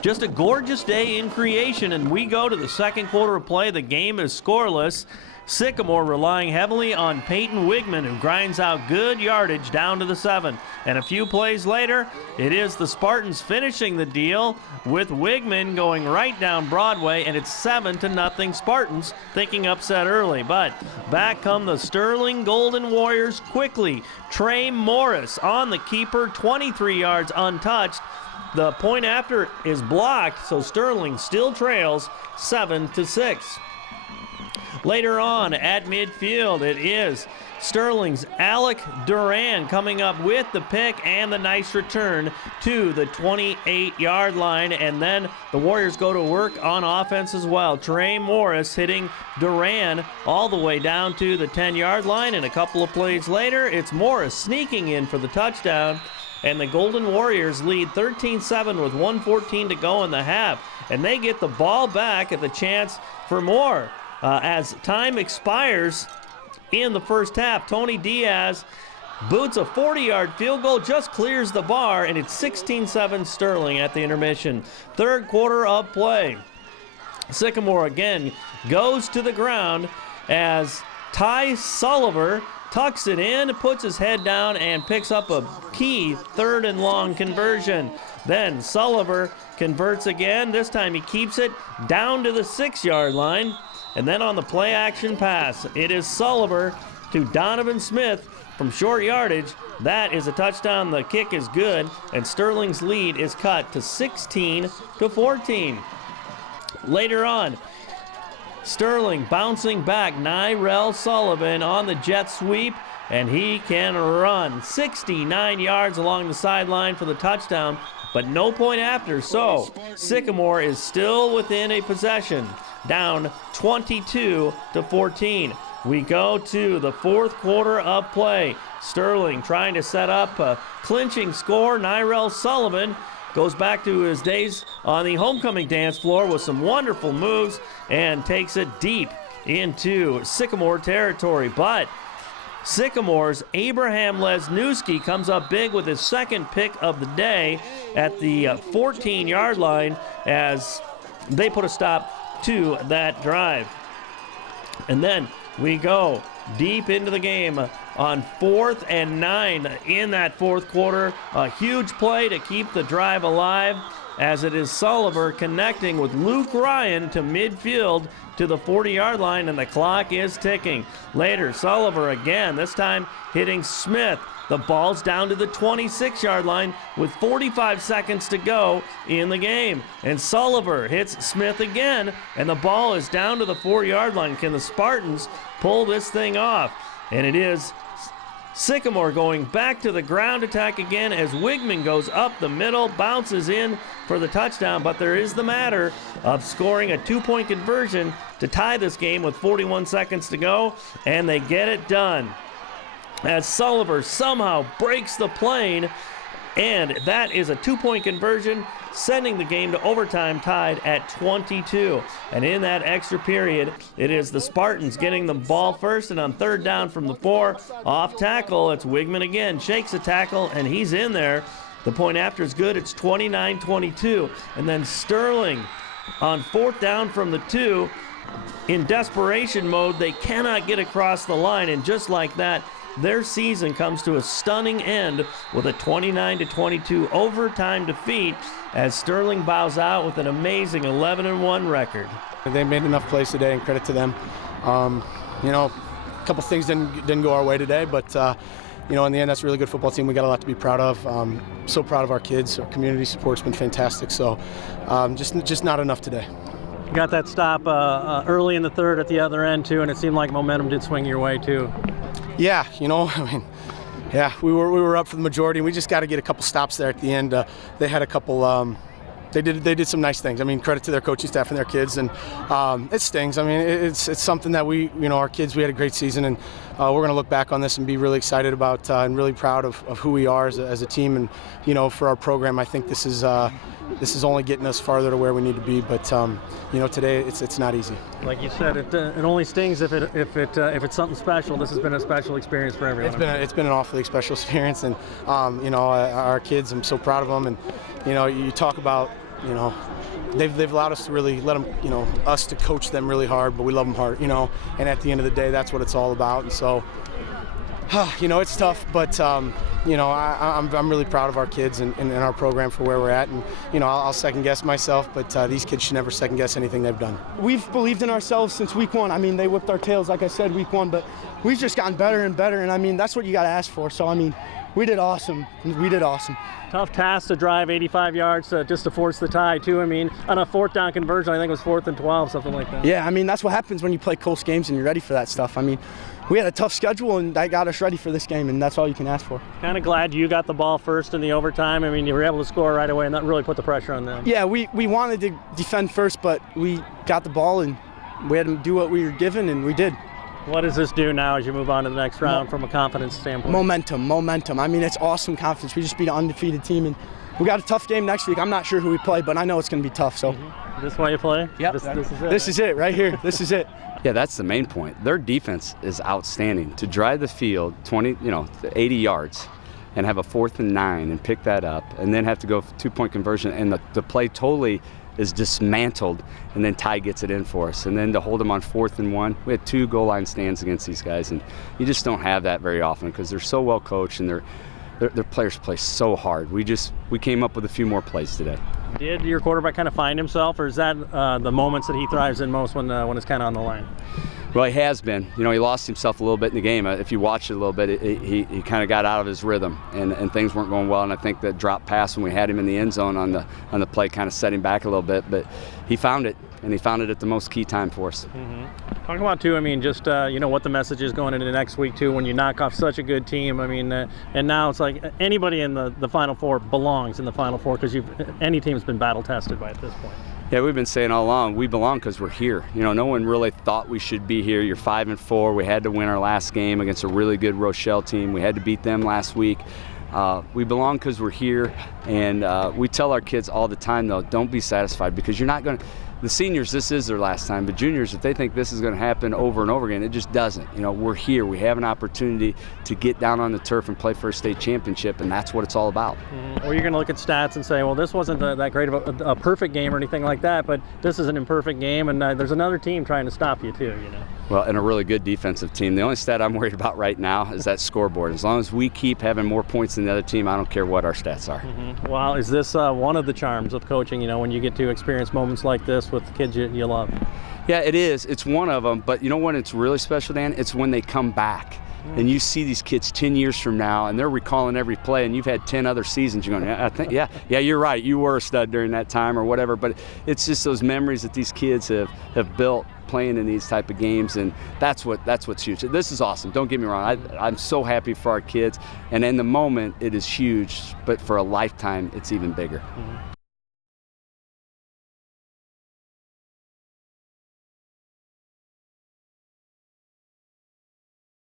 Just a gorgeous day in creation, and we go to the second quarter of play. The game is scoreless. Sycamore relying heavily on Peyton Wigman, who grinds out good yardage down to the 7. And a few plays later, it is the Spartans finishing the deal with Wigman going right down Broadway, and it's 7-0 Spartans, thinking upset early. But back come the Sterling Golden Warriors quickly. Trey Morris on the keeper, 23 yards untouched. The point after is blocked, so Sterling still trails 7-6. Later on at midfield, it is Sterling's Alec Duran coming up with the pick and the nice return to the 28-yard line. And then the Warriors go to work on offense as well. Trey Morris hitting Duran all the way down to the 10-yard line. And a couple of plays later, it's Morris sneaking in for the touchdown. And the Golden Warriors lead 13-7 with 1:14 to go in the half. And they get the ball back at the chance for more. As time expires in the first half, Tony Diaz boots a 40-yard field goal, just clears the bar, and it's 16-7 Sterling at the intermission. Third quarter of play. Sycamore again goes to the ground as Ty Sullivan tucks it in, puts his head down, and picks up a key 3rd and long conversion. Then Sullivan converts again. This time he keeps it down to the 6-yard line. And then on the play action pass, it is Sullivan to Donovan Smith from short yardage. That is a touchdown. The kick is good, and Sterling's lead is cut to 16-14. Later on, Sterling bouncing back. Nyrell Sullivan on the jet sweep, and he can run 69 yards along the sideline for the touchdown, but no point after. So Sycamore is still within a possession, down 22-14. We go to the fourth quarter of play. Sterling trying to set up a clinching score. Nyrell Sullivan goes back to his days on the homecoming dance floor with some wonderful moves and takes it deep into Sycamore territory. But Sycamore's Abraham Lesniewski comes up big with his second pick of the day at the 14-yard line as they put a stop to that drive. And then we go deep into the game on 4th and 9 in that fourth quarter. A huge play to keep the drive alive as it is Sullivan connecting with Luke Ryan to midfield to the 40-yard line, and the clock is ticking. Later, Sullivan again, this time hitting Smith. The ball's down to the 26-yard line with 45 seconds to go in the game. And Sullivan hits Smith again, and the ball is down to the 4-yard line. Can the Spartans pull this thing off? And it is Sycamore going back to the ground attack again as Wigman goes up the middle, bounces in for the touchdown, but there is the matter of scoring a 2-point conversion to tie this game with 41 seconds to go, and they get it done as Sullivan somehow breaks the plane, and that is a 2-point conversion, sending the game to overtime tied at 22. And in that extra period, it is the Spartans getting the ball first, and on 3rd down from the 4, off tackle, it's Wigman again, shakes a tackle, and he's in there. The point after is good, it's 29-22. And then Sterling on 4th down from the 2, in desperation mode, they cannot get across the line, and just like that, their season comes to a stunning end with a 29-22 overtime defeat as Sterling bows out with an amazing 11-1 record. They made enough plays today, and credit to them. You know, a couple things didn't go our way today, but you know, in the end, that's a really good football team. We got a lot to be proud of. So proud of our kids. Our community support's been fantastic. So just not enough today. You got that stop early in the third at the other end too, and it seemed like momentum did swing your way too. Yeah, you know, I mean, yeah, we were up for the majority, and we just got to get a couple stops there at the end. They had a couple. They did some nice things. I mean, credit to their coaching staff and their kids, and it stings. I mean, it's something that we, you know, our kids, we had a great season, and we're going to look back on this and be really excited about and really proud of who we are as a team, and you know, for our program, I think this is only getting us farther to where we need to be. But you know, today it's not easy. Like you said, it only stings if it's something special. This has been a special experience for everyone. It's been an awfully special experience, and you know, our kids, I'm so proud of them, and you know, you talk about you know, they've allowed us to really let them, you know, us to coach them really hard, but we love them hard, you know. And at the end of the day, that's what it's all about. And so, you know, it's tough, but you know, I'm really proud of our kids and our program for where we're at. And you know, I'll second guess myself, but these kids should never second guess anything they've done. We've believed in ourselves since week one. I mean, they whipped our tails, like I said, week one, but we've just gotten better and better. And I mean, that's what you got to ask for. So I mean, we did awesome. We did awesome. Tough task to drive 85 yards just to force the tie, too. I mean, on a 4th down conversion, I think it was 4th and 12, something like that. Yeah, I mean, that's what happens when you play close games and you're ready for that stuff. I mean, we had a tough schedule, and that got us ready for this game, and that's all you can ask for. Kind of glad you got the ball first in the overtime. I mean, you were able to score right away, and that really put the pressure on them. Yeah, we wanted to defend first, but we got the ball, and we had to do what we were given, and we did. What does this do now as you move on to the next round from a confidence standpoint? Momentum. I mean, it's awesome confidence. We just beat an undefeated team, and we got a tough game next week. I'm not sure who we play, but I know it's going to be tough. So, This is why you play? Yep. This is it right here. This is it. Yeah, that's the main point. Their defense is outstanding. To drive the field 80 yards and have a 4th and 9 and pick that up and then have to go 2-point conversion and the play totally is dismantled and then Ty gets it in for us. And then to hold them on 4th and 1, we had 2 goal line stands against these guys, and you just don't have that very often because they're so well coached and their players play so hard. We came up with a few more plays today. Did your quarterback kind of find himself, or is that the moments that he thrives in most when it's kind of on the line? Well, he has been. You know, he lost himself a little bit in the game. If you watch it a little bit, he kind of got out of his rhythm, and things weren't going well. And I think that drop pass when we had him in the end zone on the play kind of set him back a little bit. But he found it, and he found it at the most key time for us. Mm-hmm. Talk about, too, I mean, just, you know, what the message is going into the next week, too, when you knock off such a good team. I mean, and now it's like anybody in the Final Four belongs in the Final Four because any team's been battle-tested by at this point. Yeah, we've been saying all along, we belong because we're here. You know, no one really thought we should be here. You're 5-4. We had to win our last game against a really good Rochelle team. We had to beat them last week. We belong because we're here, and we tell our kids all the time, though, don't be satisfied because you're not going to. The seniors, this is their last time, but juniors, if they think this is going to happen over and over again, it just doesn't. You know, we're here. We have an opportunity to get down on the turf and play for a state championship, and that's what it's all about. Or you're going to look at stats and say, well, this wasn't that great of a perfect game or anything like that, but this is an imperfect game, and there's another team trying to stop you, too, you know. Well, and a really good defensive team. The only stat I'm worried about right now is that scoreboard. As long as we keep having more points than the other team, I don't care what our stats are. Mm-hmm. Well, is this one of the charms of coaching, you know, when you get to experience moments like this with the kids you love? Yeah, it is. It's one of them. But you know what? It's really special, Dan? It's when they come back. And you see these kids 10 years from now, and they're recalling every play, and you've had 10 other seasons. You're going, yeah, you're right. You were a stud during that time or whatever. But it's just those memories that these kids have built playing in these type of games, and that's what's huge. This is awesome. Don't get me wrong. I'm so happy for our kids, and in the moment, it is huge. But for a lifetime, it's even bigger.